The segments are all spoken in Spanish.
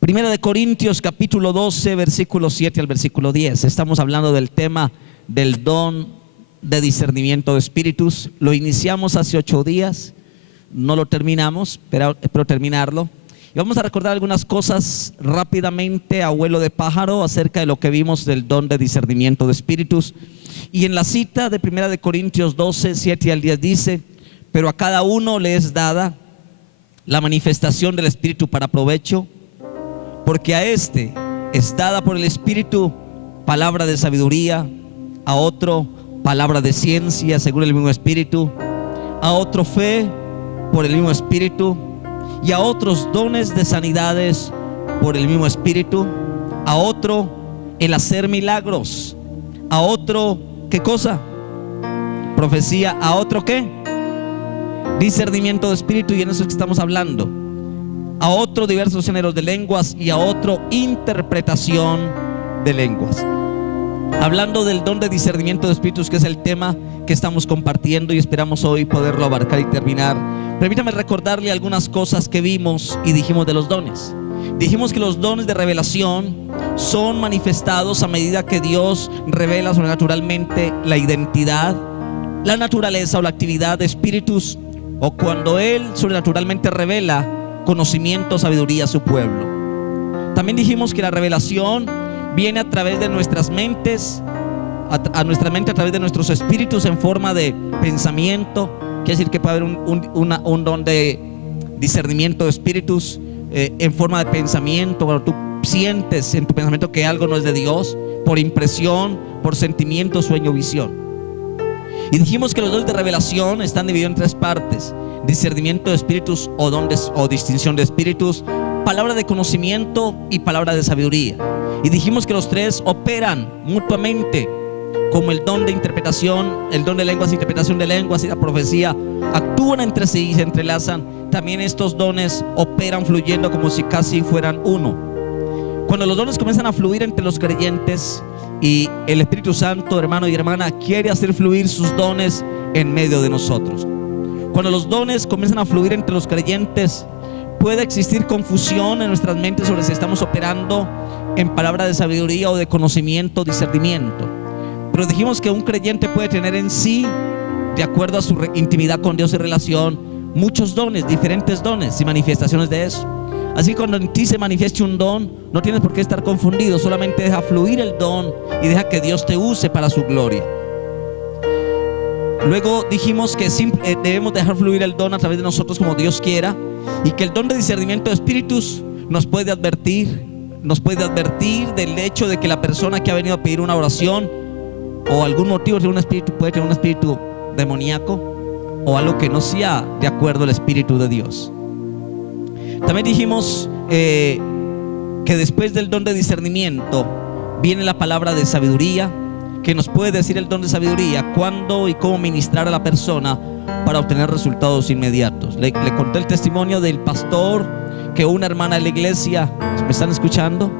Primera de Corintios capítulo 12 versículo 7 al versículo 10. Estamos hablando del tema del don de discernimiento de espíritus. Lo iniciamos hace 8 días, no lo terminamos, pero espero terminarlo. Y vamos a recordar algunas cosas rápidamente a vuelo de pájaro acerca de lo que vimos del don de discernimiento de espíritus. Y en la cita de Primera de Corintios 12, 7 al 10 dice: pero a cada uno le es dada la manifestación del Espíritu para provecho, porque a este es dada por el Espíritu palabra de sabiduría, a otro palabra de ciencia según el mismo Espíritu, a otro fe por el mismo Espíritu, y a otros dones de sanidades por el mismo Espíritu, a otro el hacer milagros, a otro, ¿qué cosa? Profecía, a otro, ¿qué? Discernimiento de espíritu, y en eso es que estamos hablando. A otro diversos géneros de lenguas, y a otro interpretación de lenguas. Hablando del don de discernimiento de espíritus, que es el tema que estamos compartiendo y esperamos hoy poderlo abarcar y terminar. Permítame recordarle algunas cosas que vimos y dijimos de los dones. Dijimos que los dones de revelación son manifestados a medida que Dios revela sobrenaturalmente la identidad, la naturaleza o la actividad de espíritus, o cuando Él sobrenaturalmente revela conocimiento, sabiduría a su pueblo. También dijimos que la revelación viene a través de nuestras mentes, a nuestra mente a través de nuestros espíritus en forma de pensamiento. Quiere decir que puede haber un don de discernimiento de espíritus en forma de pensamiento, cuando tú sientes en tu pensamiento que algo no es de Dios, por impresión, por sentimiento, sueño, visión. Y dijimos que los dones de revelación están divididos en 3 partes: discernimiento de espíritus o dones o distinción de espíritus, palabra de conocimiento y palabra de sabiduría. Y dijimos que los 3 operan mutuamente, como el don de interpretación, el don de lenguas, interpretación de lenguas y la profecía actúan entre sí y se entrelazan. También estos dones operan fluyendo como si casi fueran uno. Cuando los dones comienzan a fluir entre los creyentes y el Espíritu Santo, hermano y hermana, quiere hacer fluir sus dones en medio de nosotros. Cuando los dones comienzan a fluir entre los creyentes, puede existir confusión en nuestras mentes sobre si estamos operando en palabra de sabiduría o de conocimiento, discernimiento. Pero dijimos que un creyente puede tener en sí, de acuerdo a su intimidad con Dios y relación, muchos dones, diferentes dones y manifestaciones de eso. Así que cuando en ti se manifieste un don, no tienes por qué estar confundido, solamente deja fluir el don y deja que Dios te use para su gloria. Luego dijimos que debemos dejar fluir el don a través de nosotros como Dios quiera, y que el don de discernimiento de espíritus nos puede advertir del hecho de que la persona que ha venido a pedir una oración o algún motivo tiene un espíritu, puede tener un espíritu demoníaco o algo que no sea de acuerdo al Espíritu de Dios. También dijimos que después del don de discernimiento viene la palabra de sabiduría, que nos puede decir el don de sabiduría cuándo y cómo ministrar a la persona para obtener resultados inmediatos. Le conté el testimonio del pastor que una hermana de la iglesia, ¿me están escuchando?,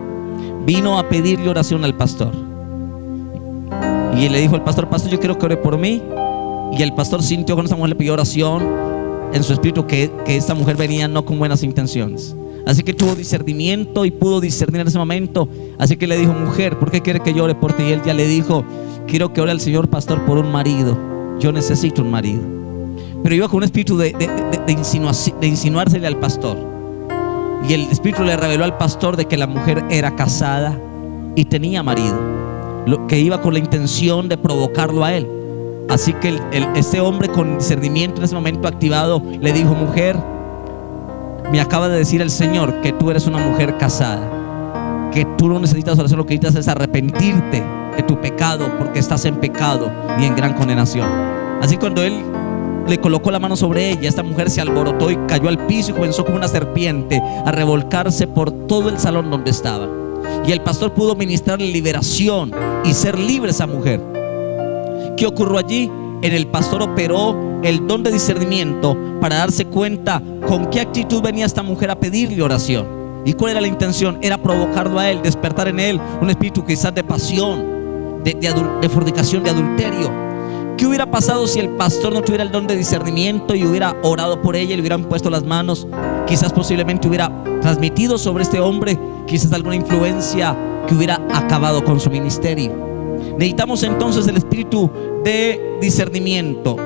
vino a pedirle oración al pastor. Y le dijo al pastor: pastor, yo quiero que ore por mí. Y el pastor sintió cuando esta mujer le pidió oración en su espíritu que esta mujer venía no con buenas intenciones. Así que tuvo discernimiento y pudo discernir en ese momento. Así que le dijo: mujer, ¿por qué quiere que yo ore por ti? Y él ya le dijo: quiero que ore al Señor, pastor, por un marido. Yo necesito un marido. Pero iba con un espíritu de insinuársele al pastor. Y el espíritu le reveló al pastor de que la mujer era casada y tenía marido, que iba con la intención de provocarlo a él. Así que este hombre, con discernimiento en ese momento activado, le dijo: mujer, me acaba de decir el Señor que tú eres una mujer casada, que tú no necesitas oración, lo que necesitas es arrepentirte de tu pecado, porque estás en pecado y en gran condenación. Así cuando él le colocó la mano sobre ella, esta mujer se alborotó y cayó al piso y comenzó como una serpiente a revolcarse por todo el salón donde estaba. Y el pastor pudo ministrarle liberación y ser libre a esa mujer. ¿Qué ocurrió allí? En el pastor operó el don de discernimiento para darse cuenta con qué actitud venía esta mujer a pedirle oración. ¿Y cuál era la intención? Era provocarlo a él, despertar en él un espíritu quizás de pasión, de fornicación, de adulterio. ¿Qué hubiera pasado si el pastor no tuviera el don de discernimiento y hubiera orado por ella y le hubieran puesto las manos? Quizás posiblemente hubiera transmitido sobre este hombre quizás alguna influencia que hubiera acabado con su ministerio. Necesitamos entonces el espíritu de discernimiento.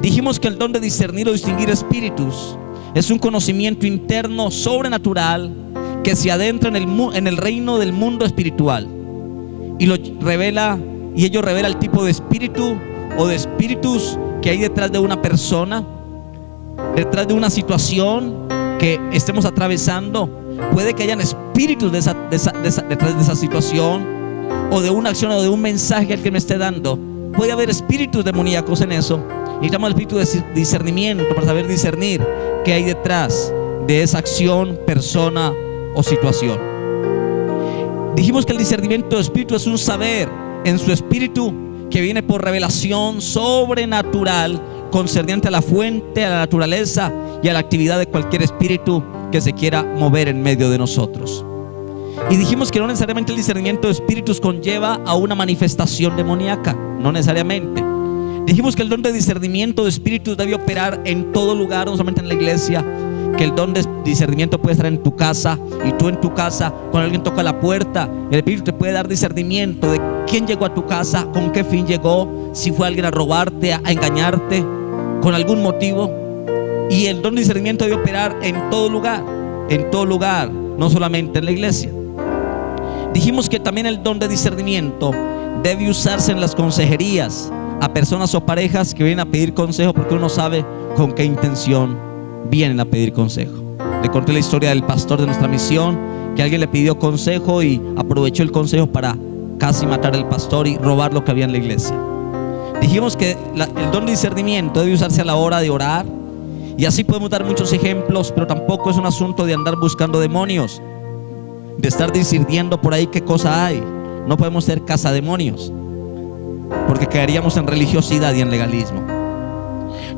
Dijimos que el don de discernir o distinguir espíritus es un conocimiento interno sobrenatural que se adentra en el reino del mundo espiritual y lo revela, y ello revela el tipo de espíritu o de espíritus que hay detrás de una persona, detrás de una situación que estemos atravesando. Puede que hayan espíritus detrás de esa situación, o de una acción o de un mensaje que alguien me esté dando. Puede haber espíritus demoníacos en eso. Necesitamos el espíritu de discernimiento para saber discernir qué hay detrás de esa acción, persona o situación. Dijimos que el discernimiento de espíritu es un saber en su espíritu que viene por revelación sobrenatural concerniente a la fuente, a la naturaleza y a la actividad de cualquier espíritu que se quiera mover en medio de nosotros. Y dijimos que no necesariamente el discernimiento de espíritus conlleva a una manifestación demoníaca, no necesariamente. Dijimos que el don de discernimiento de espíritus debe operar en todo lugar, no solamente en la iglesia. Que el don de discernimiento puede estar en tu casa, y tú en tu casa, cuando alguien toca la puerta, el espíritu te puede dar discernimiento de quién llegó a tu casa, con qué fin llegó, si fue alguien a robarte, a engañarte, con algún motivo. Y el don de discernimiento debe operar en todo lugar, no solamente en la iglesia. Dijimos que también el don de discernimiento debe usarse en las consejerías a personas o parejas que vienen a pedir consejo, porque uno sabe con qué intención vienen a pedir consejo. Le conté la historia del pastor de nuestra misión, que alguien le pidió consejo y aprovechó el consejo para casi matar al pastor y robar lo que había en la iglesia. Dijimos que el don de discernimiento debe usarse a la hora de orar, y así podemos dar muchos ejemplos, pero tampoco es un asunto de andar buscando demonios, de estar discerniendo por ahí qué cosa hay. No podemos ser cazademonios, porque caeríamos en religiosidad y en legalismo.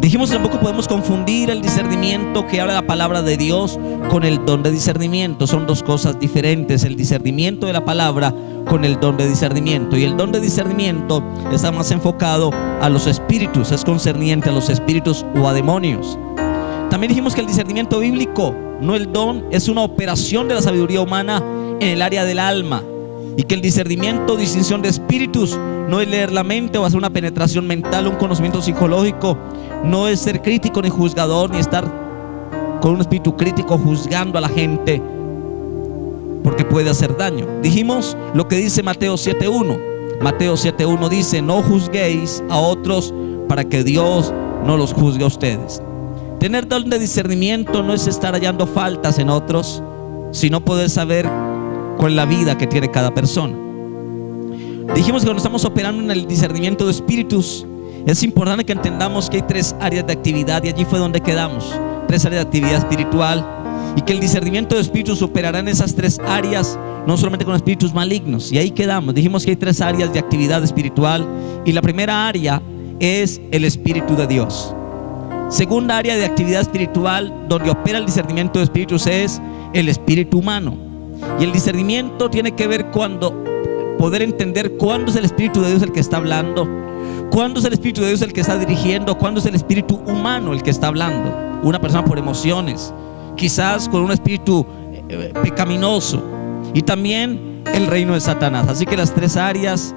Dijimos que tampoco podemos confundir el discernimiento que habla la palabra de Dios con el don de discernimiento. Son dos cosas diferentes: el discernimiento de la palabra con el don de discernimiento. Y el don de discernimiento está más enfocado a los espíritus, es concerniente a los espíritus o a demonios. También dijimos que el discernimiento bíblico, no el don, es una operación de la sabiduría humana en el área del alma, y que el discernimiento, distinción de espíritus, no es leer la mente o hacer una penetración mental, un conocimiento psicológico. No es ser crítico ni juzgador, ni estar con un espíritu crítico juzgando a la gente, porque puede hacer daño. Dijimos lo que dice Mateo 7:1. Mateo 7:1 dice: no juzguéis a otros para que Dios no los juzgue a ustedes. Tener don de discernimiento no es estar hallando faltas en otros, sino poder saber cuál es la vida que tiene cada persona. Dijimos que cuando estamos operando en el discernimiento de espíritus, es importante que entendamos que hay tres áreas de actividad, y allí fue donde quedamos: tres áreas de actividad espiritual, y que el discernimiento de espíritus operará en esas tres áreas, no solamente con espíritus malignos. Y ahí quedamos. Dijimos que hay tres áreas de actividad espiritual, y la primera área es el Espíritu de Dios. Segunda área de actividad espiritual donde opera el discernimiento de espíritus es el espíritu humano. Y el discernimiento tiene que ver cuando poder entender cuándo es el Espíritu de Dios el que está hablando, cuándo es el Espíritu de Dios el que está dirigiendo, cuándo es el espíritu humano el que está hablando. Una persona por emociones, quizás con un espíritu pecaminoso, y también el reino de Satanás. Así que las tres áreas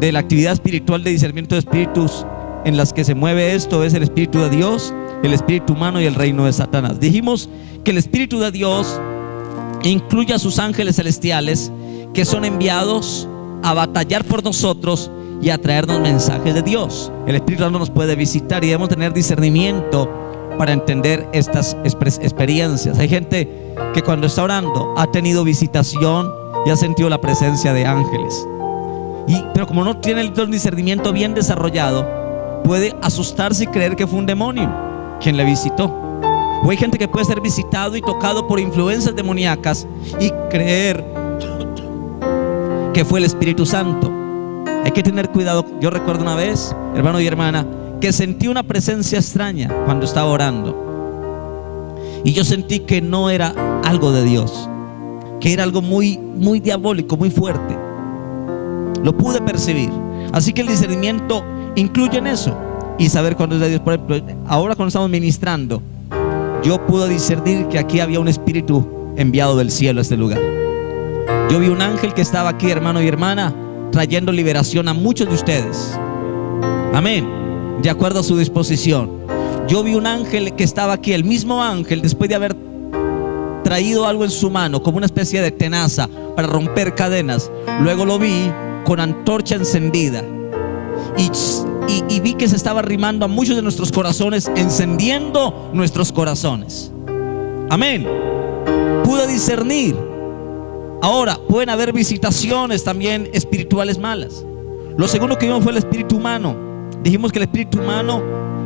de la actividad espiritual de discernimiento de espíritus en las que se mueve esto es el Espíritu de Dios, el espíritu humano y el reino de Satanás. Dijimos que el Espíritu de Dios incluye a sus ángeles celestiales, que son enviados a batallar por nosotros y a traernos mensajes de Dios. El Espíritu Santo nos puede visitar, y debemos tener discernimiento para entender estas experiencias. Hay gente que cuando está orando ha tenido visitación y ha sentido la presencia de ángeles, pero como no tiene el discernimiento bien desarrollado, puede asustarse y creer que fue un demonio quien le visitó. O hay gente que puede ser visitado y tocado por influencias demoníacas y creer que fue el Espíritu Santo. Hay que tener cuidado. Yo recuerdo una vez, hermano y hermana, que sentí una presencia extraña cuando estaba orando, y yo sentí que no era algo de Dios, que era algo muy, muy diabólico, muy fuerte. Lo pude percibir. Así que el discernimiento incluye en eso. y saber cuándo es de Dios. Por ejemplo, ahora cuando estamos ministrando, yo pude discernir que aquí había un espíritu enviado del cielo a este lugar. Yo vi un ángel que estaba aquí, hermano y hermana, trayendo liberación a muchos de ustedes. Amén. De acuerdo a su disposición. Yo vi un ángel que estaba aquí, el mismo ángel, después de haber traído algo en su mano, como una especie de tenaza para romper cadenas. Luego lo vi con antorcha encendida. Y vi que se estaba arrimando a muchos de nuestros corazones, encendiendo nuestros corazones. Amén. Pude discernir. Ahora, pueden haber visitaciones también espirituales malas. Lo segundo que vimos fue el espíritu humano. Dijimos que el espíritu humano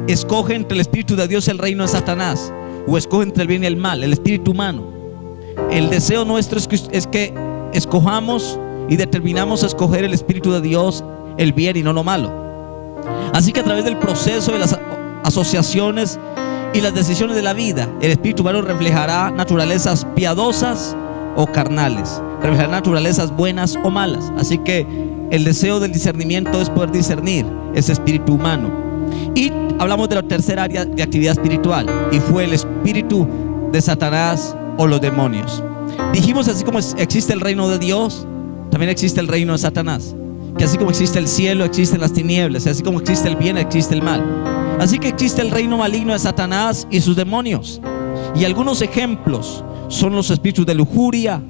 escoge entre el espíritu de Dios y el reino de Satanás, o escoge entre el bien y el mal. El espíritu humano. El deseo nuestro es que escojamos y determinamos escoger el espíritu de Dios, el bien y no lo malo. Así que a través del proceso de las asociaciones y las decisiones de la vida, el espíritu humano reflejará naturalezas piadosas o carnales, reflejará naturalezas buenas o malas. Así que el deseo del discernimiento es poder discernir ese espíritu humano. Y hablamos de la tercera área de actividad espiritual, y fue el espíritu de Satanás o los demonios. Dijimos, así como existe el reino de Dios, también existe el reino de Satanás. Que así como existe el cielo, existen las tinieblas. Y así como existe el bien, existe el mal. Así que existe el reino maligno de Satanás y sus demonios. Y algunos ejemplos son los espíritus de lujuria,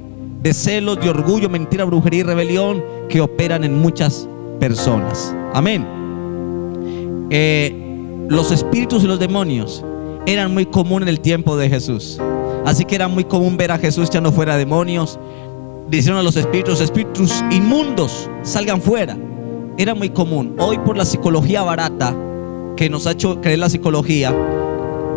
de celos, de orgullo, mentira, brujería y rebelión, que operan en muchas personas. Amén. Los espíritus y los demonios eran muy comunes en el tiempo de Jesús. Así que era muy común ver a Jesús echando fuera demonios. Dijeron a los espíritus inmundos, salgan fuera. Era muy común. Hoy, por la psicología barata que nos ha hecho creer la psicología,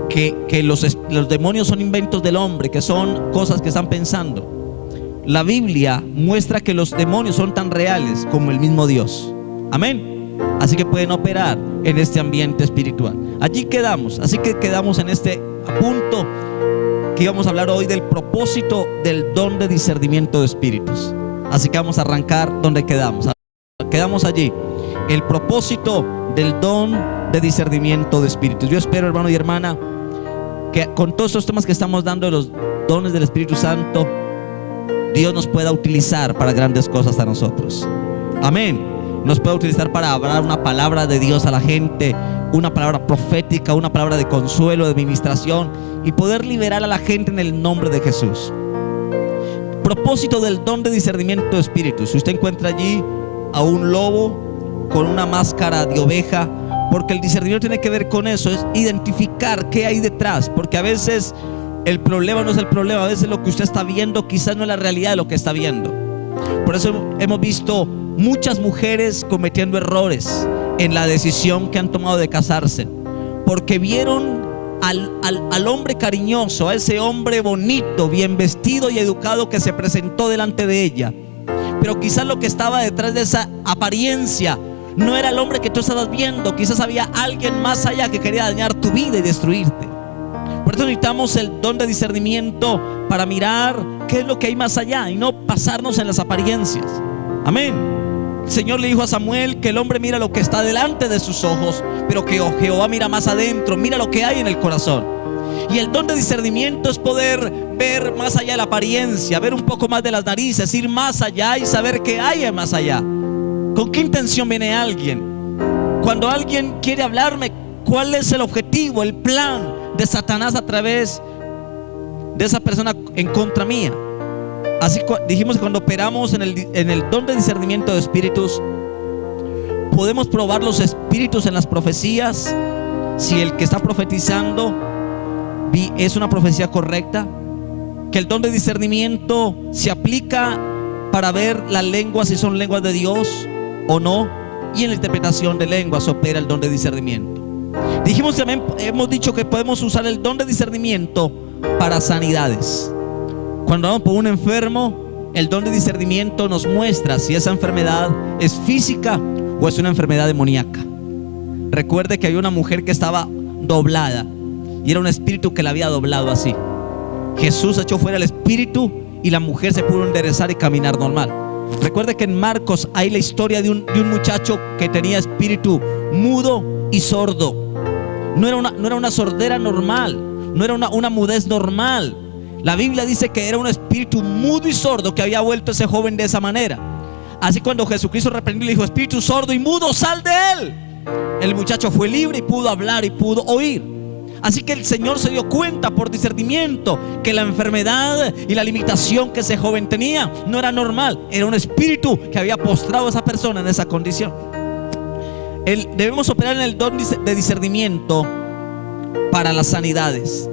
que los demonios son inventos del hombre, que son cosas que están pensando. La Biblia muestra que los demonios son tan reales como el mismo Dios. Amén. Así que pueden operar en este ambiente espiritual. Allí quedamos. Así que quedamos en este punto, que íbamos a hablar hoy del propósito del don de discernimiento de espíritus. Así que vamos a arrancar donde quedamos. Quedamos allí. El propósito del don de discernimiento de espíritus. Yo espero, hermano y hermana, que con todos estos temas que estamos dando de los dones del Espíritu Santo, Dios nos pueda utilizar para grandes cosas a nosotros. Amén. Nos pueda utilizar para hablar una palabra de Dios a la gente, una palabra profética, una palabra de consuelo, de administración, y poder liberar a la gente en el nombre de Jesús. Propósito del don de discernimiento de espíritus. Si usted encuentra allí a un lobo con una máscara de oveja, porque el discernimiento tiene que ver con eso, es identificar qué hay detrás, porque a veces el problema no es el problema, a veces lo que usted está viendo quizás no es la realidad de lo que está viendo. Por eso hemos visto muchas mujeres cometiendo errores en la decisión que han tomado de casarse, porque vieron al hombre cariñoso, a ese hombre bonito, bien vestido y educado que se presentó delante de ella, pero quizás lo que estaba detrás de esa apariencia no era el hombre que tú estabas viendo. Quizás había alguien más allá que quería dañar tu vida y destruirte. Por eso necesitamos el don de discernimiento para mirar qué es lo que hay más allá y no pasarnos en las apariencias. Amén. El Señor le dijo a Samuel que el hombre mira lo que está delante de sus ojos, pero que Jehová mira más adentro, mira lo que hay en el corazón. Y el don de discernimiento es poder ver más allá de la apariencia, ver un poco más de las narices, ir más allá y saber qué hay más allá. ¿Con qué intención viene alguien? Cuando alguien quiere hablarme, ¿cuál es el objetivo, el plan de Satanás a través de esa persona en contra mía? Así dijimos que cuando operamos en el don de discernimiento de espíritus, podemos probar los espíritus en las profecías. Si el que está profetizando es una profecía correcta, que el don de discernimiento se aplica para ver las lenguas, si son lenguas de Dios o no, y en la interpretación de lenguas opera el don de discernimiento. Dijimos también, hemos dicho que podemos usar el don de discernimiento para sanidades. Cuando vamos por un enfermo, el don de discernimiento nos muestra si esa enfermedad es física o es una enfermedad demoníaca. Recuerde que había una mujer que estaba doblada y era un espíritu que la había doblado así. Jesús echó fuera el espíritu y la mujer se pudo enderezar y caminar normal. Recuerde que en Marcos hay la historia de un muchacho que tenía espíritu mudo y sordo. No era una sordera normal, no era una mudez normal. La Biblia dice que era un espíritu mudo y sordo que había vuelto ese joven de esa manera. Así cuando Jesucristo reprendió y le dijo: espíritu sordo y mudo, sal de él. El muchacho fue libre y pudo hablar y pudo oír. Así que el Señor se dio cuenta por discernimiento que la enfermedad y la limitación que ese joven tenía no era normal. Era un espíritu que había postrado a esa persona en esa condición. Debemos operar en el don de discernimiento para las sanidades,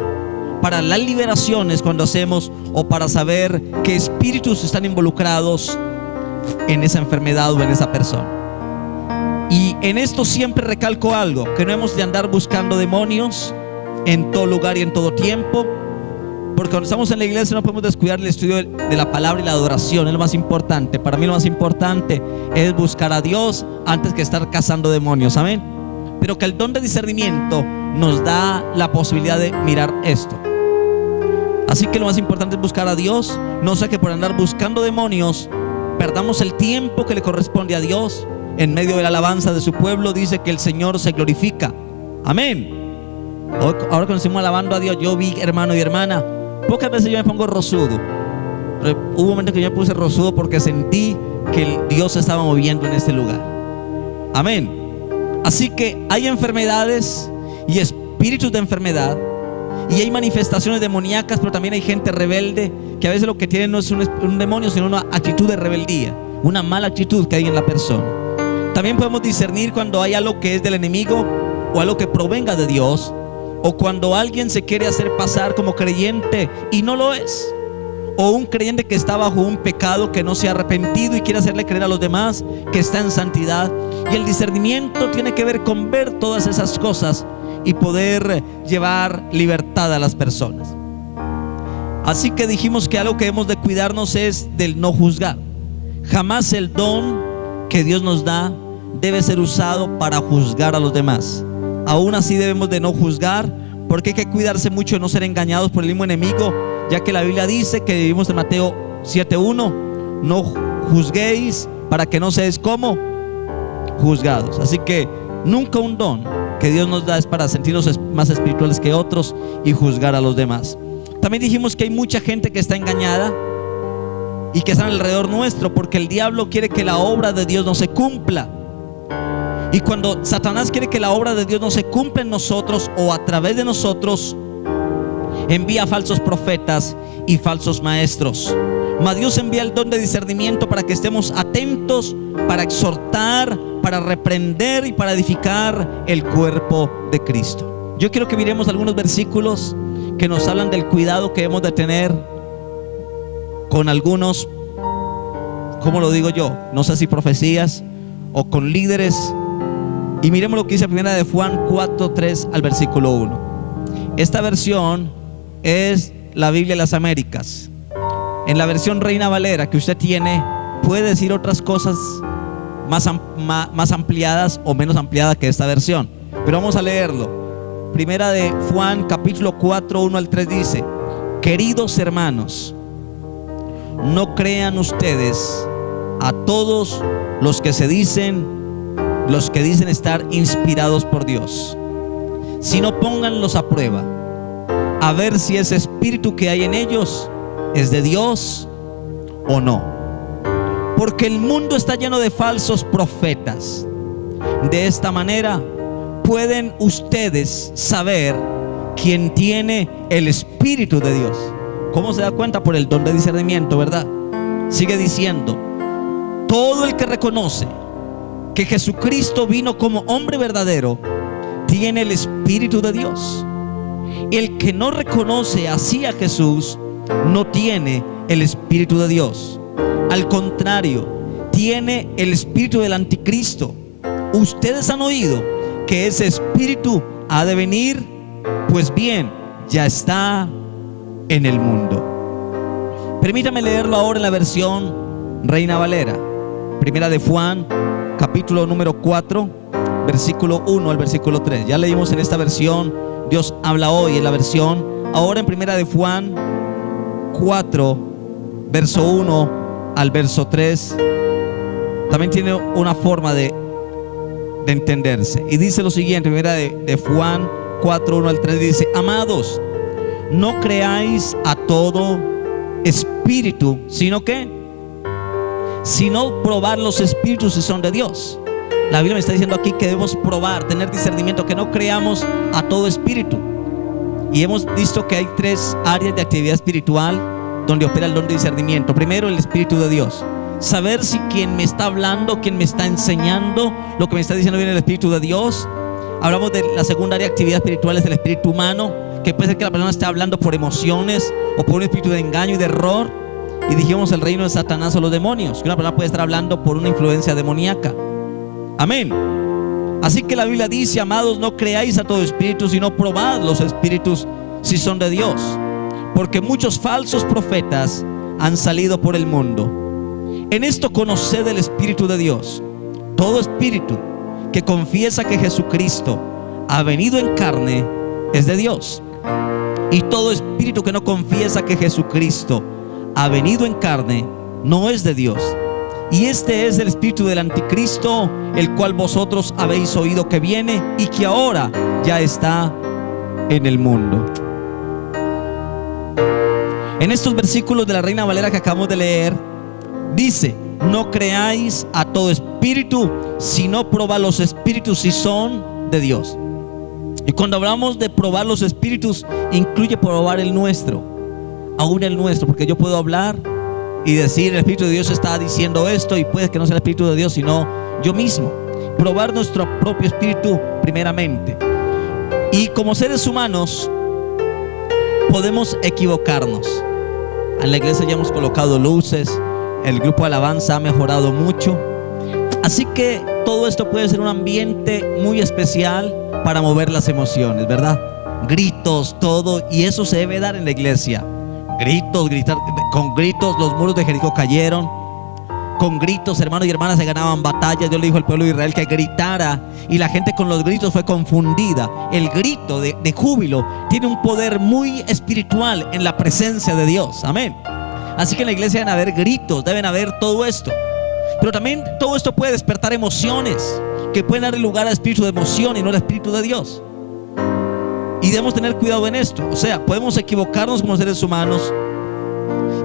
para las liberaciones cuando hacemos, o para saber qué espíritus están involucrados en esa enfermedad o en esa persona. Y en esto siempre recalco algo: que no hemos de andar buscando demonios en todo lugar y en todo tiempo, porque cuando estamos en la iglesia no podemos descuidar el estudio de la palabra y la adoración. Es lo más importante. Para mí lo más importante es buscar a Dios antes que estar cazando demonios, amén. Pero que el don de discernimiento nos da la posibilidad de mirar esto. Así que lo más importante es buscar a Dios. No sea que por andar buscando demonios perdamos el tiempo que le corresponde a Dios. En medio de la alabanza de su pueblo dice que el Señor se glorifica, amén. Ahora que nos estamos alabando a Dios, yo vi, hermano y hermana, pocas veces yo me pongo rosudo, pero hubo un momento que yo me puse rosudo porque sentí que Dios se estaba moviendo en este lugar, amén. Así que hay enfermedades y espíritus de enfermedad, y hay manifestaciones demoníacas, pero también hay gente rebelde que a veces lo que tiene no es un demonio, sino una actitud de rebeldía, una mala actitud que hay en la persona. También podemos discernir cuando hay algo que es del enemigo o algo que provenga de Dios, o cuando alguien se quiere hacer pasar como creyente y no lo es, o un creyente que está bajo un pecado que no se ha arrepentido y quiere hacerle creer a los demás que está en santidad. Y el discernimiento tiene que ver con ver todas esas cosas y poder llevar libertad a las personas. Así que dijimos que algo que hemos de cuidarnos es del no juzgar. Jamás el don que Dios nos da debe ser usado para juzgar a los demás. Aún así debemos de no juzgar, porque hay que cuidarse mucho de no ser engañados por el mismo enemigo, ya que la Biblia dice, que vivimos en Mateo 7:1, no juzguéis para que no seáis como juzgados. Así que nunca un don que Dios nos da es para sentirnos más espirituales que otros y juzgar a los demás. También dijimos que hay mucha gente que está engañada y que está alrededor nuestro, porque el diablo quiere que la obra de Dios no se cumpla. Y cuando Satanás quiere que la obra de Dios no se cumpla en nosotros o a través de nosotros, envía falsos profetas y falsos maestros. Mas Dios envía el don de discernimiento para que estemos atentos, para exhortar, para reprender y para edificar el cuerpo de Cristo. Yo quiero que miremos algunos versículos que nos hablan del cuidado que hemos de tener con algunos, ¿cómo lo digo yo? No sé si profecías o con líderes. Y miremos lo que dice primera de Juan 4:3 al versículo 1. Esta versión es la Biblia de las Américas. En la versión Reina Valera que usted tiene, puede decir otras cosas más ampliadas o menos ampliadas que esta versión, pero vamos a leerlo. Primera de Juan capítulo 4, 1 al 3 dice: queridos hermanos, no crean ustedes a todos los que dicen estar inspirados por Dios, sino pónganlos a prueba, a ver si ese espíritu que hay en ellos es de Dios o no, porque el mundo está lleno de falsos profetas. De esta manera pueden ustedes saber quién tiene el Espíritu de Dios. ¿Cómo se da cuenta? Por el don de discernimiento, ¿verdad? Sigue diciendo: todo el que reconoce que Jesucristo vino como hombre verdadero tiene el Espíritu de Dios. El que no reconoce así a Jesús no tiene el Espíritu de Dios. Al contrario, tiene el espíritu del anticristo. Ustedes han oído que ese espíritu ha de venir, pues bien, ya está en el mundo. Permítame leerlo ahora en la versión Reina Valera. Primera de Juan capítulo número 4, versículo 1 al versículo 3. Ya leímos en esta versión, Dios habla hoy en la versión. Ahora en primera de Juan 4, verso 1 al verso 3, también tiene una forma de de entenderse. Y dice lo siguiente, primera de Juan 4, 1 al 3, dice: amados, no creáis a todo espíritu, sino probar los espíritus si son de Dios. La Biblia me está diciendo aquí que debemos probar, tener discernimiento, que no creamos a todo espíritu. Y hemos visto que hay 3 áreas de actividad espiritual donde opera el don de discernimiento. Primero, el Espíritu de Dios. Saber si quien me está hablando, quien me está enseñando, lo que me está diciendo viene del Espíritu de Dios. Hablamos de la segunda área de actividad espiritual, es el espíritu humano, que puede ser que la persona esté hablando por emociones o por un espíritu de engaño y de error. Y dijimos el reino de Satanás o los demonios, que una persona puede estar hablando por una influencia demoníaca. Amén. Así que la Biblia dice: amados, no creáis a todo espíritu, sino probad los espíritus si son de Dios, porque muchos falsos profetas han salido por el mundo. En esto conoced el Espíritu de Dios. Todo espíritu que confiesa que Jesucristo ha venido en carne es de Dios, y todo espíritu que no confiesa que Jesucristo ha venido en carne no es de Dios. Y este es el espíritu del anticristo, el cual vosotros habéis oído que viene y que ahora ya está en el mundo. En estos versículos de la Reina Valera que acabamos de leer, dice: no creáis a todo espíritu, sino probad los espíritus si son de Dios. Y cuando hablamos de probar los espíritus, incluye probar el nuestro, aún el nuestro, porque yo puedo hablar y decir: el Espíritu de Dios está diciendo esto, y puede que no sea el Espíritu de Dios, sino yo mismo. Probar nuestro propio espíritu primeramente. Y como seres humanos podemos equivocarnos. En la iglesia ya hemos colocado luces, el grupo de alabanza ha mejorado mucho, así que todo esto puede ser un ambiente muy especial para mover las emociones, ¿verdad? Gritos, todo, y eso se debe dar en la iglesia. Gritos, gritar, con gritos los muros de Jericó cayeron. Con gritos, hermanos y hermanas, se ganaban batallas. Dios le dijo al pueblo de Israel que gritara, y la gente con los gritos fue confundida. El grito de júbilo tiene un poder muy espiritual en la presencia de Dios. Amén. Así que en la iglesia deben haber gritos, deben haber todo esto. Pero también todo esto puede despertar emociones que pueden dar lugar al espíritu de emoción y no al espíritu de Dios. Y debemos tener cuidado en esto. O sea, podemos equivocarnos como seres humanos,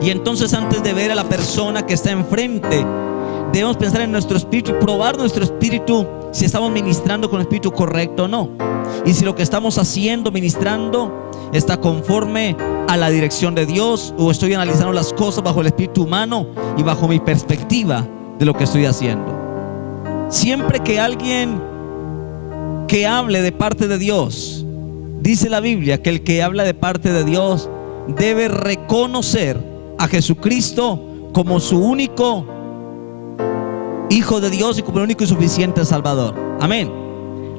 y entonces antes de ver a la persona que está enfrente, debemos pensar en nuestro espíritu y probar nuestro espíritu si estamos ministrando con el espíritu correcto o no, y si lo que estamos haciendo, ministrando, está conforme a la dirección de Dios, o estoy analizando las cosas bajo el espíritu humano y bajo mi perspectiva de lo que estoy haciendo. Siempre que alguien que hable de parte de Dios, dice la Biblia que el que habla de parte de Dios debe reconocer a Jesucristo como su único Hijo de Dios y como el único y suficiente Salvador. Amén.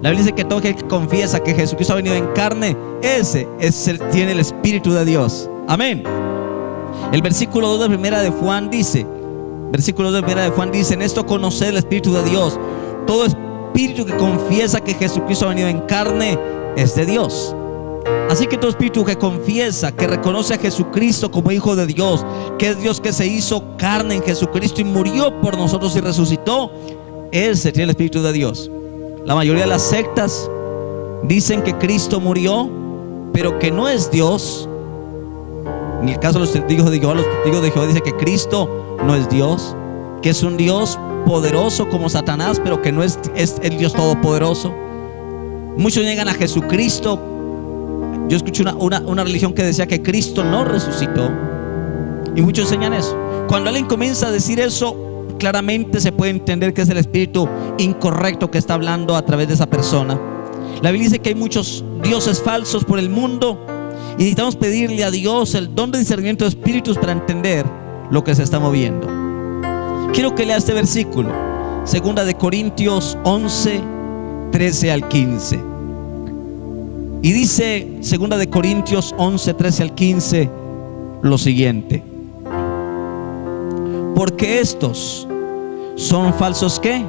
La Biblia dice que todo aquel que confiesa que Jesucristo ha venido en carne, ese tiene el Espíritu de Dios. Amén. El versículo 2 de primera de Juan dice: en esto conoced el Espíritu de Dios. Todo espíritu que confiesa que Jesucristo ha venido en carne es de Dios. Así que todo espíritu que confiesa, que reconoce a Jesucristo como Hijo de Dios, que es Dios que se hizo carne en Jesucristo y murió por nosotros y resucitó, ese tiene el Espíritu de Dios. La mayoría de las sectas dicen que Cristo murió, pero que no es Dios. En el caso de los testigos de Jehová, dice que Cristo no es Dios, que es un Dios poderoso como Satanás, pero que no es el Dios todopoderoso. Muchos niegan a Jesucristo. Yo escuché una religión que decía que Cristo no resucitó, y muchos enseñan eso. Cuando alguien comienza a decir eso, claramente se puede entender que es el espíritu incorrecto que está hablando a través de esa persona. La Biblia dice que hay muchos dioses falsos por el mundo, y necesitamos pedirle a Dios el don de discernimiento de espíritus para entender lo que se está moviendo. Quiero que lea este versículo, 2 Corintios 11, 13 al 15. Y dice 2 Corintios 11, 13 al 15 lo siguiente: porque estos son falsos ¿qué?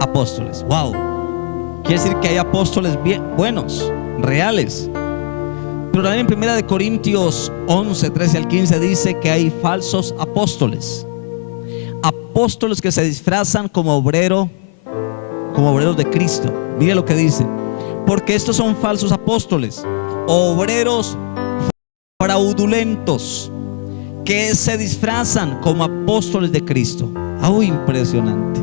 Apóstoles. Wow. Quiere decir que hay apóstoles buenos, reales. Pero también en 1 Corintios 11, 13 al 15 dice que hay falsos apóstoles. Apóstoles que se disfrazan como obrero como obreros de Cristo. Mire lo que dice: porque estos son falsos apóstoles, obreros fraudulentos, que se disfrazan como apóstoles de Cristo. Impresionante.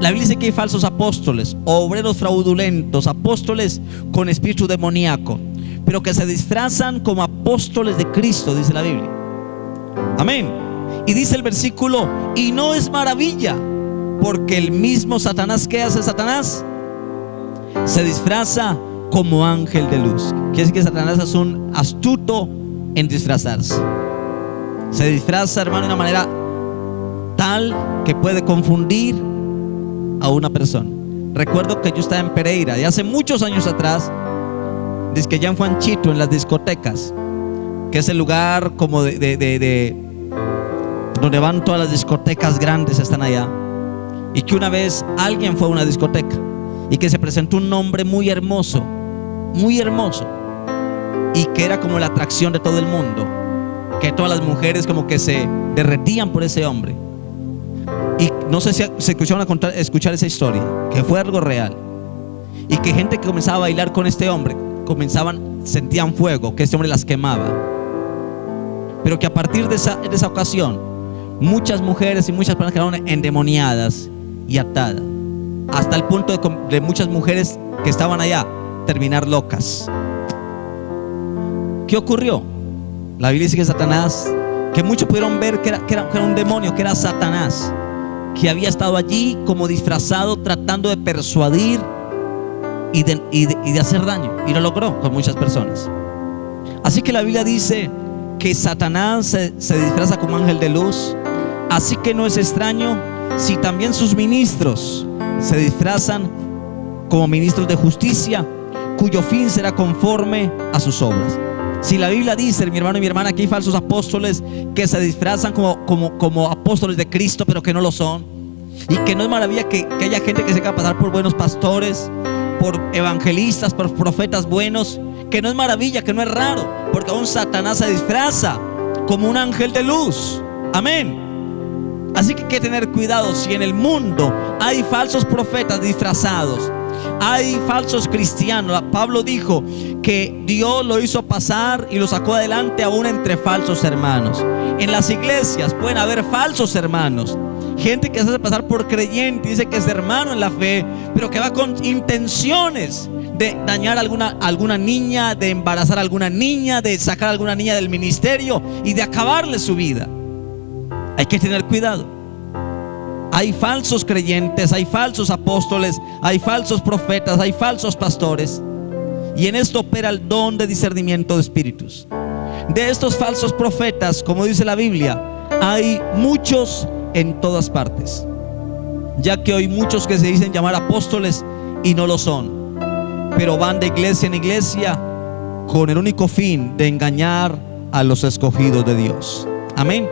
La Biblia dice que hay falsos apóstoles, obreros fraudulentos, apóstoles con espíritu demoníaco, pero que se disfrazan como apóstoles de Cristo, dice la Biblia. Amén. Y dice el versículo: y no es maravilla, porque el mismo Satanás, ¿qué hace Satanás? Se disfraza como ángel de luz. Quiere decir que Satanás es un astuto en disfrazarse. Se disfraza, hermano, de una manera tal que puede confundir a una persona. Recuerdo que yo estaba en Pereira y hace muchos años atrás, dice que ya en Juanchito, en las discotecas, que es el lugar como de donde van todas las discotecas grandes, están allá. Y que una vez alguien fue a una discoteca y que se presentó un hombre muy hermoso, y que era como la atracción de todo el mundo, que todas las mujeres como que se derretían por ese hombre. Y no sé si se escucharon escuchar esa historia, que fue algo real, y que gente que comenzaba a bailar con este hombre sentían fuego, que este hombre las quemaba. Pero que a partir de esa ocasión, muchas mujeres y muchas personas quedaron endemoniadas y atadas, hasta el punto de muchas mujeres que estaban allá terminar locas. ¿Qué ocurrió? La Biblia dice que Satanás, que muchos pudieron ver que era un demonio, que era Satanás, que había estado allí como disfrazado, tratando de persuadir y de hacer daño, y lo logró con muchas personas. Así que la Biblia dice que Satanás se disfraza como ángel de luz. Así que no es extraño si también sus ministros se disfrazan como ministros de justicia, cuyo fin será conforme a sus obras. Si la Biblia dice, mi hermano y mi hermana, que hay falsos apóstoles que se disfrazan como apóstoles de Cristo, pero que no lo son, y que no es maravilla que haya gente que se haga pasar por buenos pastores, por evangelistas, por profetas buenos, que no es maravilla, que no es raro, porque aún Satanás se disfraza como un ángel de luz. Amén. Así que hay que tener cuidado. Si en el mundo hay falsos profetas disfrazados, hay falsos cristianos, Pablo dijo que Dios lo hizo pasar y lo sacó adelante aún entre falsos hermanos. En las iglesias pueden haber falsos hermanos, gente que se hace pasar por creyente, dice que es hermano en la fe, pero que va con intenciones de dañar a alguna niña, de embarazar a alguna niña, de sacar a alguna niña del ministerio y de acabarle su vida. Hay que tener cuidado. Hay falsos creyentes, hay falsos apóstoles, hay falsos profetas, hay falsos pastores, y en esto opera el don de discernimiento de espíritus. De estos falsos profetas, como dice la Biblia, hay muchos en todas partes, ya que hay muchos que se dicen llamar apóstoles y no lo son, pero van de iglesia en iglesia con el único fin de engañar a los escogidos de Dios. Amén.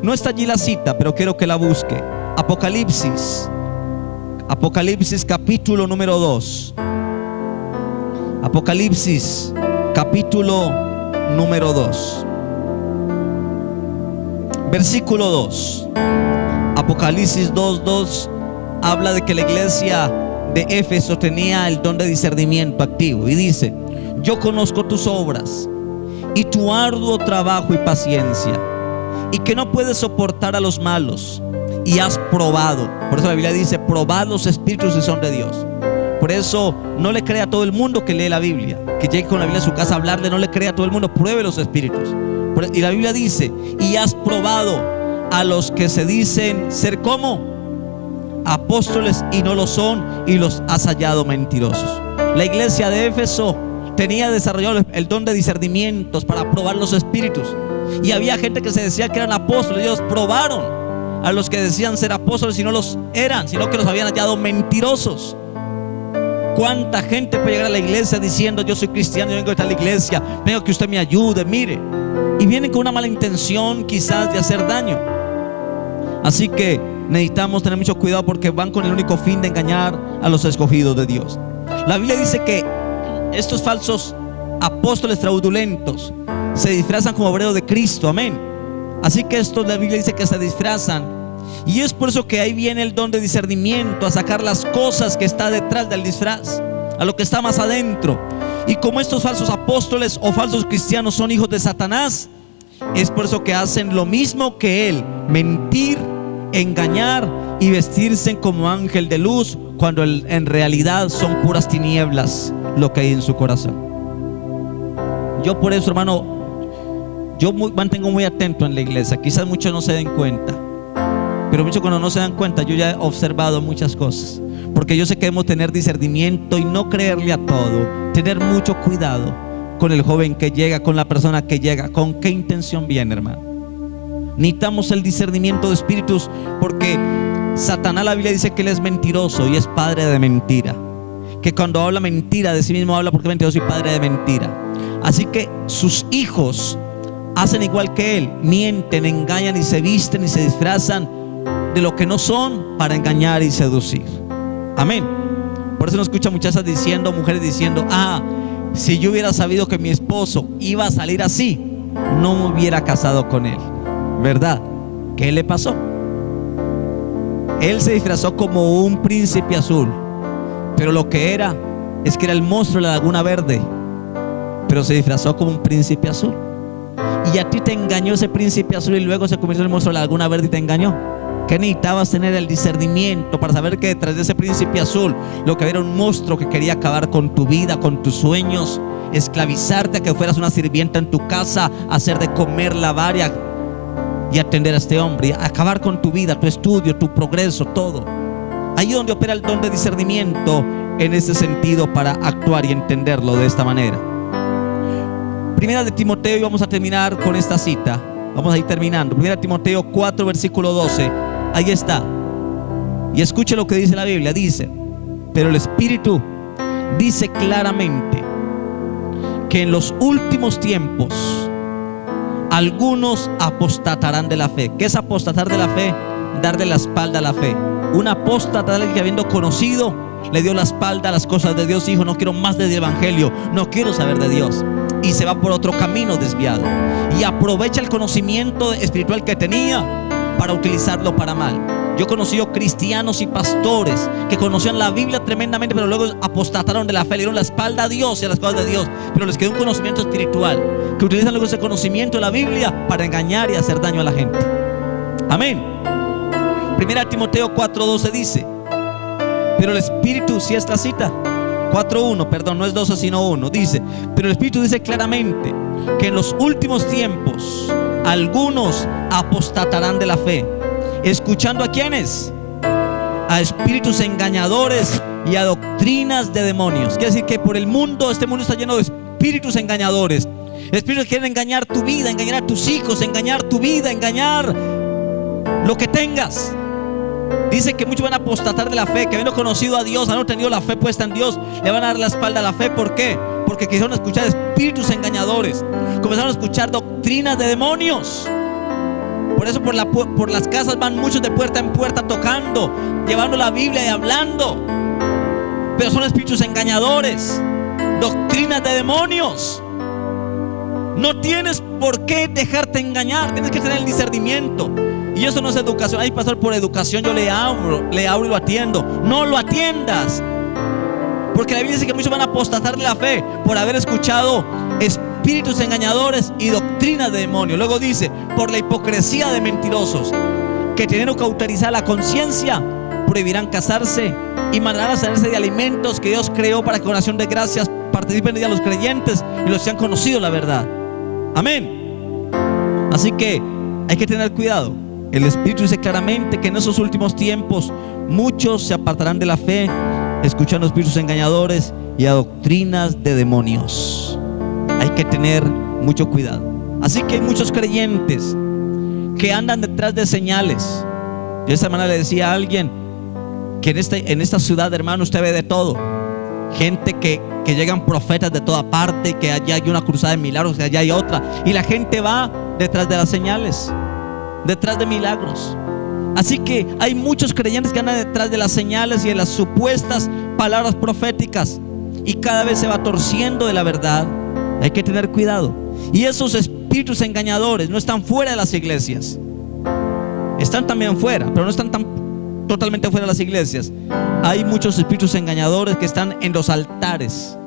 No está allí la cita, pero quiero que la busque. Apocalipsis capítulo número 2. Apocalipsis capítulo número 2, versículo 2. Apocalipsis 2:2 habla de que la iglesia de Éfeso tenía el don de discernimiento activo, y dice: yo conozco tus obras y tu arduo trabajo y paciencia, y que no puedes soportar a los malos, y has probado. Por eso la Biblia dice: probad los espíritus si son de Dios. Por eso no le crea a todo el mundo que lee la Biblia, que llegue con la Biblia a su casa a hablarle. No le crea a todo el mundo, pruebe los espíritus. Y la Biblia dice: y has probado a los que se dicen ser como apóstoles y no lo son, y los has hallado mentirosos. La iglesia de Éfeso tenía desarrollado el don de discernimientos para probar los espíritus, y había gente que se decía que eran apóstoles. Ellos probaron a los que decían ser apóstoles y no los eran, sino que los habían hallado mentirosos. ¿Cuánta gente puede llegar a la iglesia diciendo: yo soy cristiano, yo vengo a esta iglesia, vengo que usted me ayude, mire, y vienen con una mala intención quizás de hacer daño? Así que necesitamos tener mucho cuidado, porque van con el único fin de engañar a los escogidos de Dios. La Biblia dice que estos falsos apóstoles fraudulentos se disfrazan como obreros de Cristo. Amén. Así que la Biblia dice que se disfrazan Y es por eso que ahí viene el don de discernimiento, a sacar las cosas que está detrás del disfraz, a lo que está más adentro. Y como estos falsos apóstoles o falsos cristianos son hijos de Satanás, es por eso que hacen lo mismo que él: mentir, engañar y vestirse como ángel de luz, cuando en realidad son puras tinieblas lo que hay en su corazón. Yo por eso, hermano, yo mantengo muy atento en la iglesia. Quizás muchos no se den cuenta, pero muchos cuando no se dan cuenta, yo ya he observado muchas cosas, porque yo sé que debemos tener discernimiento y no creerle a todo, tener mucho cuidado con el joven que llega, con la persona que llega, con qué intención viene, hermano. Necesitamos el discernimiento de espíritus, porque Satanás, la Biblia dice que él es mentiroso y es padre de mentira, que cuando habla mentira de sí mismo habla porque es mentiroso y padre de mentira. Así que sus hijos hacen igual que él: mienten, engañan y se visten y se disfrazan de lo que no son para engañar y seducir. Amén. Por eso no escucha muchachas diciendo, mujeres diciendo: si yo hubiera sabido que mi esposo iba a salir así, no me hubiera casado con él. ¿Verdad? ¿Qué le pasó? Él se disfrazó como un príncipe azul, pero lo que era es que era el monstruo de la Laguna Verde, pero se disfrazó como un príncipe azul. Y a ti te engañó ese príncipe azul y luego se convirtió en el monstruo de la Laguna Verde y te engañó. ¿Qué necesitabas? Tener el discernimiento para saber que detrás de ese príncipe azul lo que había era un monstruo que quería acabar con tu vida, con tus sueños, esclavizarte a que fueras una sirvienta en tu casa, hacer de comer, lavar y atender a este hombre, y acabar con tu vida, tu estudio, tu progreso, todo. Ahí es donde opera el don de discernimiento en ese sentido, para actuar y entenderlo de esta manera. Primera de Timoteo, y vamos a terminar con esta cita. Vamos a ir terminando. Primera de Timoteo 4, versículo 12. Ahí está. Y escuche lo que dice la Biblia. Dice: pero el Espíritu dice claramente que en los últimos tiempos algunos apostatarán de la fe. ¿Qué es apostatar de la fe? Dar de la espalda a la fe. Un apóstata, que habiendo conocido, le dio la espalda a las cosas de Dios y dijo: no quiero más del evangelio, no quiero saber de Dios, y se va por otro camino desviado, y aprovecha el conocimiento espiritual que tenía para utilizarlo para mal. Yo he conocido cristianos y pastores que conocían la Biblia tremendamente, pero luego apostataron de la fe, le dieron la espalda a Dios y a las cosas de Dios, pero les quedó un conocimiento espiritual, que utilizan luego ese conocimiento de la Biblia para engañar y hacer daño a la gente. Amén. Primera Timoteo 4:12 dice: pero el Espíritu, si es la cita, 4:1, perdón, no es 12 sino 1, dice: pero el Espíritu dice claramente que en los últimos tiempos algunos apostatarán de la fe, escuchando ¿a quiénes? A espíritus engañadores y a doctrinas de demonios. Quiere decir que por el mundo, este mundo está lleno de espíritus engañadores, espíritus que quieren engañar tu vida, engañar a tus hijos, engañar tu vida, engañar lo que tengas. Dice que muchos van a apostatar de la fe, que habiendo conocido a Dios, habiendo tenido la fe puesta en Dios, le van a dar la espalda a la fe. ¿Por qué? Porque quisieron escuchar espíritus engañadores, comenzaron a escuchar doctrinas de demonios. Por eso por las casas van muchos de puerta en puerta tocando, llevando la Biblia y hablando, pero son espíritus engañadores, doctrinas de demonios. No tienes por qué dejarte engañar, tienes que tener el discernimiento. Y eso no es educación. Ay, pastor, por educación yo le abro y lo atiendo. No lo atiendas, porque la Biblia dice que muchos van a apostatar de la fe por haber escuchado espíritus engañadores y doctrinas de demonios. Luego dice: por la hipocresía de mentirosos, que teniendo cauterizada la conciencia, prohibirán casarse y mandarán a hacerse de alimentos que Dios creó para que con acción de gracias participen de ella los creyentes y los que han conocido la verdad. Amén. Así que hay que tener cuidado. El Espíritu dice claramente que en esos últimos tiempos muchos se apartarán de la fe, escuchando espíritus engañadores y a doctrinas de demonios. Hay que tener mucho cuidado. Así que hay muchos creyentes que andan detrás de señales. Yo esta semana le decía a alguien que en esta ciudad, hermano, usted ve de todo. Gente que llegan profetas de toda parte, que allá hay una cruzada de milagros, que allá hay otra, y la gente va detrás de las señales, detrás de milagros. Así que hay muchos creyentes que andan detrás de las señales y de las supuestas palabras proféticas, y cada vez se va torciendo de la verdad. Hay que tener cuidado. Y esos espíritus engañadores no están fuera de las iglesias. Están también fuera, pero no están tan totalmente fuera de las iglesias. Hay muchos espíritus engañadores que están en los altares,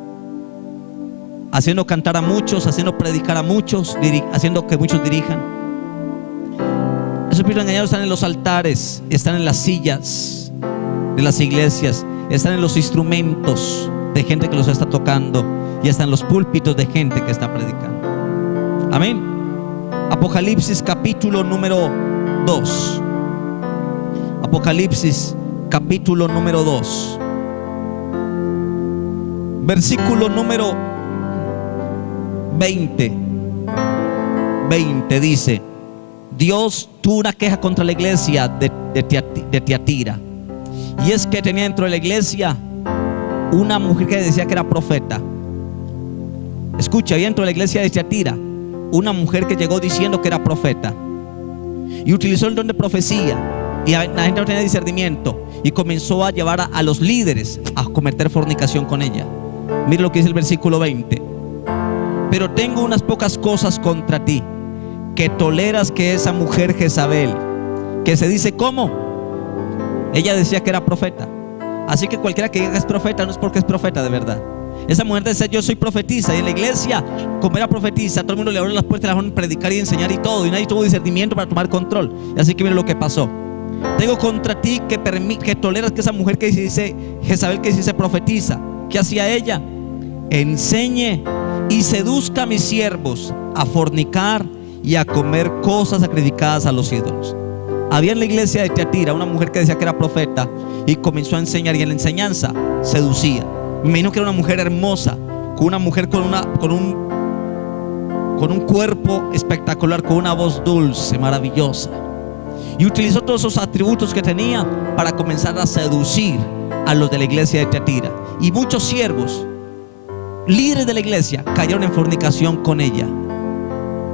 haciendo cantar a muchos, haciendo predicar a muchos, haciendo que muchos dirijan. Esos espíritus engañadores están en los altares, están en las sillas de las iglesias, están en los instrumentos de gente que los está tocando, y están en los púlpitos de gente que está predicando. Amén. Apocalipsis capítulo número 2. Apocalipsis capítulo número 2, versículo número 20 dice: Dios tuvo una queja contra la iglesia de Tiatira, y es que tenía dentro de la iglesia una mujer que decía que era profeta. Escucha, había dentro de la iglesia de Tiatira una mujer que llegó diciendo que era profeta y utilizó el don de profecía, y la gente no tenía discernimiento, y comenzó a llevar a los líderes a cometer fornicación con ella. Mira lo que dice el versículo 20: Pero tengo unas pocas cosas contra ti, que toleras que esa mujer Jezabel, que se dice ¿cómo? Ella decía que era profeta. Así que cualquiera que diga que es profeta no es porque es profeta de verdad. Esa mujer decía: yo soy profetisa, y en la iglesia, como era profetisa, todo el mundo le abrió las puertas, la dejaron predicar y enseñar y todo, y nadie tuvo discernimiento para tomar control. Y así que mira lo que pasó: tengo contra ti que toleras que esa mujer que dice Jezabel, que dice profetiza, ¿qué hacía ella? Enseñe y seduzca a mis siervos a fornicar y a comer cosas sacrificadas a los ídolos. Había en la iglesia de Tiatira una mujer que decía que era profeta y comenzó a enseñar, y en la enseñanza seducía. Me imagino que era una mujer hermosa, una mujer con un cuerpo espectacular, con una voz dulce, maravillosa, y utilizó todos esos atributos que tenía para comenzar a seducir a los de la iglesia de Tiatira. Y muchos siervos, líderes de la iglesia, cayeron en fornicación con ella.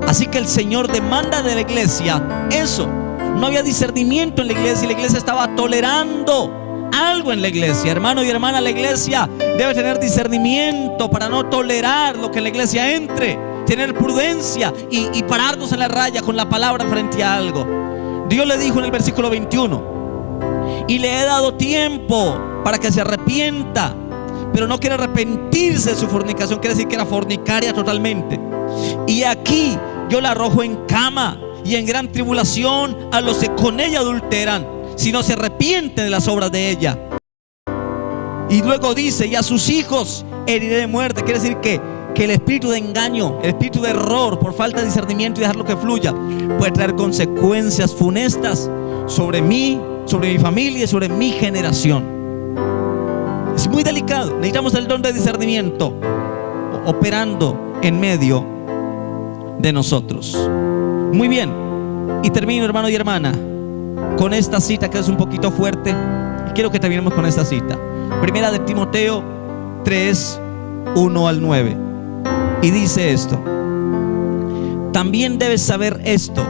Así que el Señor demanda de la iglesia eso. No había discernimiento en la iglesia, y la iglesia estaba tolerando algo en la iglesia. Hermano y hermana, la iglesia debe tener discernimiento para no tolerar lo que en la iglesia entre, tener prudencia y pararnos en la raya con la palabra frente a algo. Dios le dijo en el versículo 21: y le he dado tiempo para que se arrepienta, pero no quiere arrepentirse de su fornicación. Quiere decir que era fornicaria totalmente. Y aquí yo la arrojo en cama y en gran tribulación a los que con ella adulteran, si no se arrepienten de las obras de ella. Y luego dice: y a sus hijos heriré de muerte. Quiere decir que el espíritu de engaño, el espíritu de error, por falta de discernimiento y dejarlo que fluya, puede traer consecuencias funestas sobre mí, sobre mi familia y sobre mi generación. Es muy delicado. Necesitamos el don de discernimiento operando en medio de nosotros. Muy bien, y termino, hermano y hermana, con esta cita que es un poquito fuerte, y quiero que terminemos con esta cita. Primera de Timoteo 3, 1 al 9, y dice esto: también debes saber esto,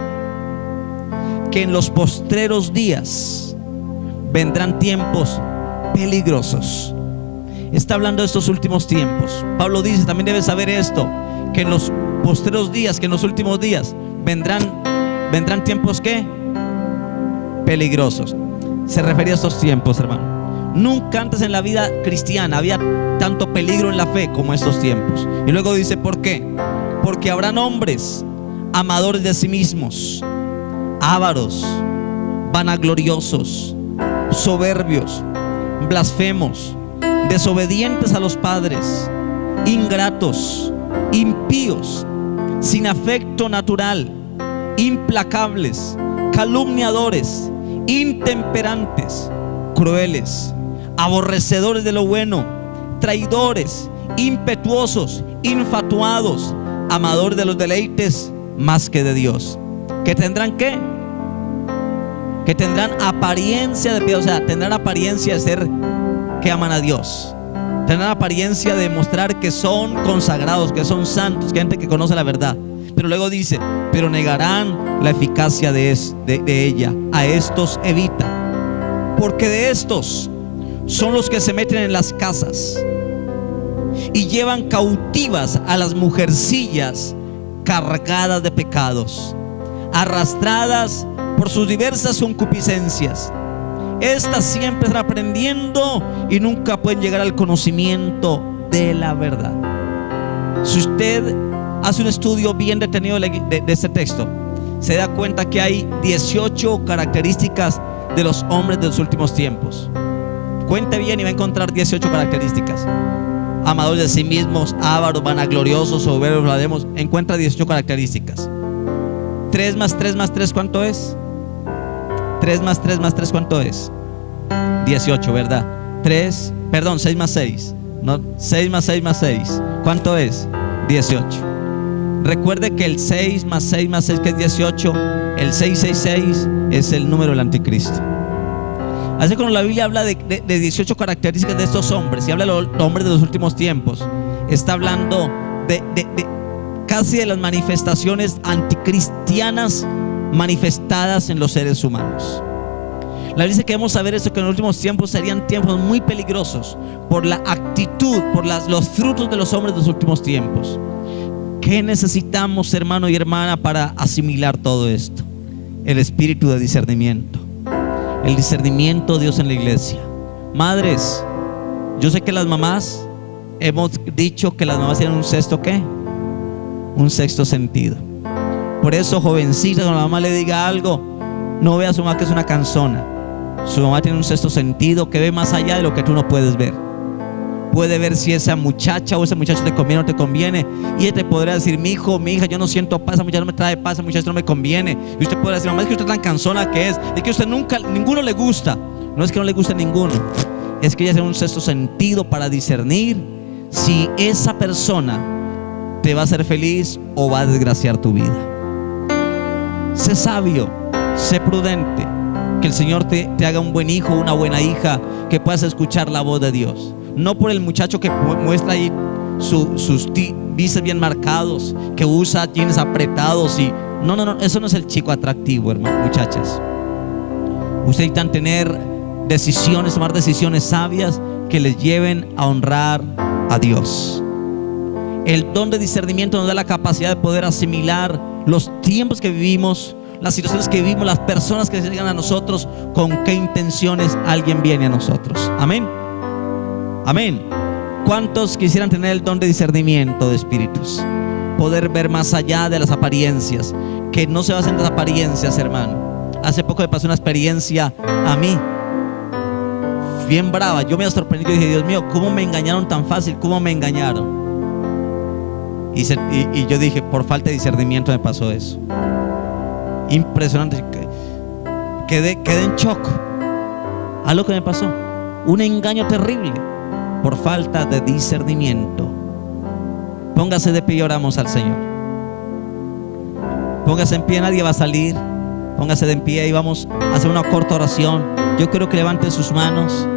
que en los postreros días vendrán tiempos peligrosos. Está hablando de estos últimos tiempos. Pablo dice: también debes saber esto, que en los postreros días, que en los últimos días vendrán tiempos ¿qué? Peligrosos. Se refería a estos tiempos, hermano. Nunca antes en la vida cristiana había tanto peligro en la fe como estos tiempos. Y luego dice: ¿por qué? Porque habrán hombres amadores de sí mismos, ávaros, vanagloriosos, soberbios, blasfemos, desobedientes a los padres, ingratos, impíos, sin afecto natural, implacables, calumniadores, intemperantes, crueles, aborrecedores de lo bueno, traidores, impetuosos, infatuados, amadores de los deleites más que de Dios. ¿Que tendrán qué? Que tendrán apariencia de piedad, o sea, tendrán apariencia de ser que aman a Dios, tendrán apariencia de mostrar que son consagrados, que son santos, que hay gente que conoce la verdad. Pero luego dice: pero negarán la eficacia de ella. A estos evita, porque de estos son los que se meten en las casas y llevan cautivas a las mujercillas cargadas de pecados, arrastradas por sus diversas concupiscencias. Estas siempre están aprendiendo y nunca pueden llegar al conocimiento de la verdad. Si usted hace un estudio bien detenido de este texto, se da cuenta que hay 18 características de los hombres de los últimos tiempos. Cuente bien y va a encontrar 18 características. Amadores de sí mismos, ávaros, vanagloriosos, soberbios, blasfemos. Encuentra 18 características. 3 más 3 más 3, ¿cuánto es? 3 más 3 más 3, ¿cuánto es? 18, ¿verdad? 6 más 6. No, 6 más 6 más 6. ¿Cuánto es? 18. Recuerde que el 6 más 6 más 6, que es 18, el 666 es el número del anticristo. Así como la Biblia habla de 18 características de estos hombres y habla de los hombres de los últimos tiempos, está hablando de casi de las manifestaciones anticristianas manifestadas en los seres humanos. La Biblia dice que debemos saber esto, que en los últimos tiempos serían tiempos muy peligrosos por la actitud, por los frutos de los hombres de los últimos tiempos. ¿Qué necesitamos, hermano y hermana, para asimilar todo esto? El espíritu de discernimiento. El discernimiento de Dios en la iglesia. Madres, yo sé que las mamás, hemos dicho que las mamás tienen un sexto, ¿qué? Un sexto sentido. Por eso, jovencita, cuando la mamá le diga algo, no vea a su mamá que es una cansona. Su mamá tiene un sexto sentido que ve más allá de lo que tú no puedes ver. Puede ver si esa muchacha o ese muchacho te conviene o no te conviene, y ella te podrá decir: mi hijo, mi hija, yo no siento paz, esa muchacha no me trae paz, esa muchacha no me conviene. Y usted podrá decir: mamá, es que usted es tan cansona que es que usted ninguno le gusta. No es que no le guste ninguno, es que ella tiene un sexto sentido para discernir si esa persona te va a hacer feliz o va a desgraciar tu vida. Sé sabio, sé prudente, que el Señor te haga un buen hijo, una buena hija, que puedas escuchar la voz de Dios. No por el muchacho que muestra ahí sus bíceps bien marcados, que usa jeans apretados y no, eso no es el chico atractivo, hermano, muchachas. Ustedes necesitan tomar decisiones sabias que les lleven a honrar a Dios. El don de discernimiento nos da la capacidad de poder asimilar los tiempos que vivimos, las situaciones que vivimos, las personas que llegan a nosotros, con qué intenciones alguien viene a nosotros. Amén. Amén. ¿Cuántos quisieran tener el don de discernimiento de espíritus? Poder ver más allá de las apariencias, que no se basen en las apariencias, hermano. Hace poco me pasó una experiencia a mí bien brava. Yo me sorprendí y dije: Dios mío, ¿cómo me engañaron tan fácil? ¿Cómo me engañaron? Y yo dije: por falta de discernimiento me pasó eso. Impresionante. Quedé en shock. ¿A lo que me pasó? Un engaño terrible por falta de discernimiento. Póngase de pie y oramos al Señor. Póngase en pie, nadie va a salir. Póngase de pie y vamos a hacer una corta oración. Yo quiero que levante sus manos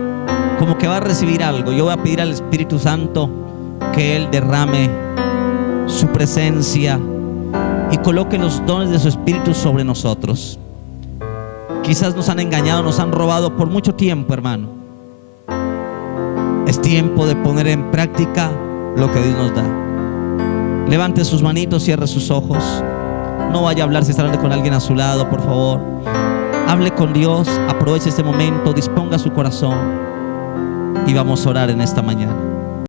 como que va a recibir algo. Yo voy a pedir al Espíritu Santo que Él derrame su presencia y coloque los dones de su Espíritu sobre nosotros. Quizás nos han engañado, nos han robado por mucho tiempo, hermano. Es tiempo de poner en práctica lo que Dios nos da. Levante sus manitos, cierre sus ojos. No vaya a hablar si está hablando con alguien a su lado, por favor. Hable con Dios, aproveche este momento, disponga su corazón y vamos a orar en esta mañana.